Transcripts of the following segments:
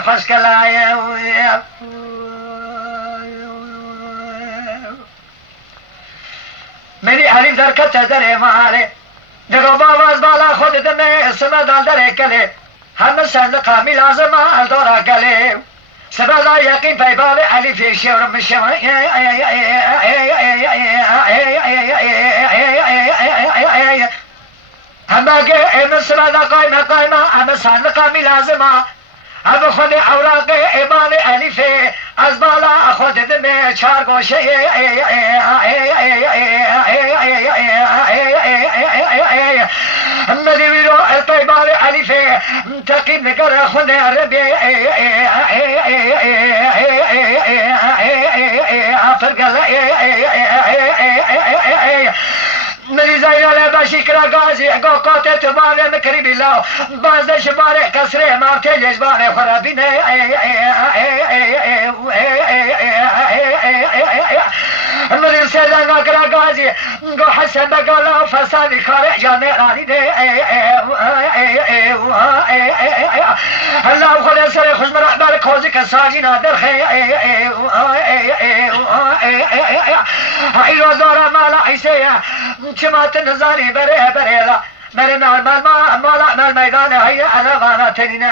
خشكلايا منی علی در کت در ماله نگو باواز بالا خود دمه سمدان در کله همه صندقه می لازم دارا کله سبلا یقین پیبال علی فیشی و رمشم همه که امن سبلا قایمه همه صندقه می لازمه همه خود اوراق ایمان علیفه از بالا خود دمه چار گوشه مدیویرو الطیبان علیفه تقیب نگر خود عربی فرقل مریضای را باشی کرا گازی گو قاطع تباره مکری بیلا بازدش باره کسره مارتیج باره خرابینه مریض سردنگا کرا گازی گو حسن بگالا فسادی کاره جانه رانی ده الله خود سر خوش مرحبر کوزی کساجی نادر خی ایرو دارا مالا عیسیه كما تنزاني بري لا مرنا المال مال ميدان هي انا غامتنا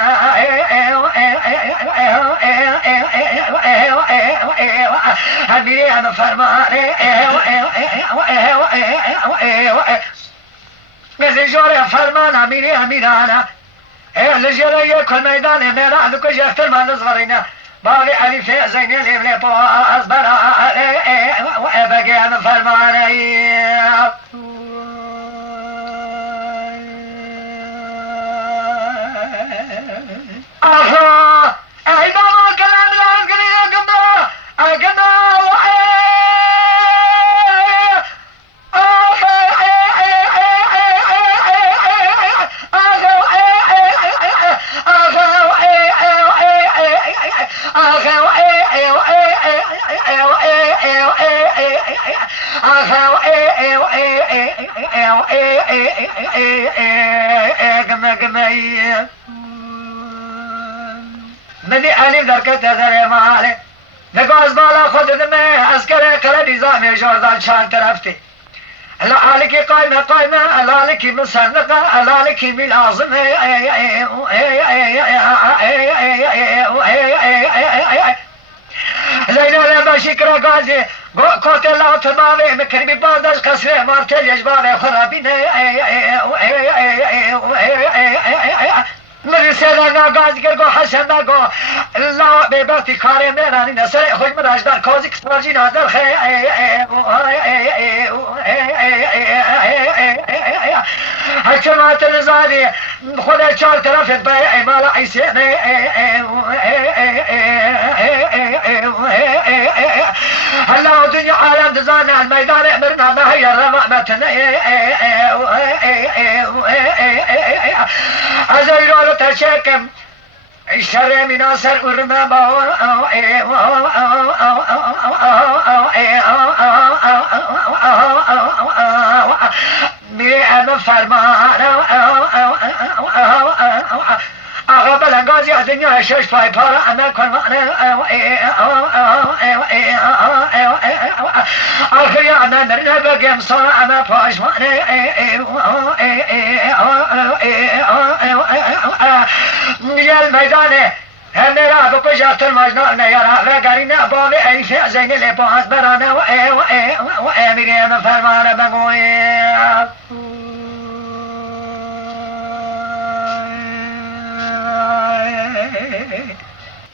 هبيري انا فرماني مثل جوري فرمان اميري اميرانا لجري كل ميدان ميرا ذوك جفتر ما نصغرنا باغي علي في زين اللي بو اصبر وابقي انا فرماني اي بابا كلام لا قليل قمنا منی علی در کت در ماله نگاز بالا خود دمه اسکر کل نظام جردان چند طرفتی الاله کی قائمه الاله کی مصنقه الاله کی ملازمه زینال باشی کرا گازی کوتل لا تمامه مکرمی بانداش قصر مارتل یجبان خرابینه مری سرنا گاز کرگو حسن نگو الله به وقتی کار میرانی نسر خوش مراج در کوزی کسمارجی نادر خی حکمات نزاری خود چار طرف به ایمال عیسی الله دنیا عالم دزان المیدان امرنا ما هي الرمامتنا ازيرو تشكم الشر من اثر ارمام ميم فرمان آقا بلنگازی از دنیا شش پای پارا عمل کن آخری عمل مرنه بگم سارا عمل پاش نیل میدانه همه را بکشت المجنان نیارا و گرینه باب ایفه زین لباس برانه و امیریم فرمان بگوی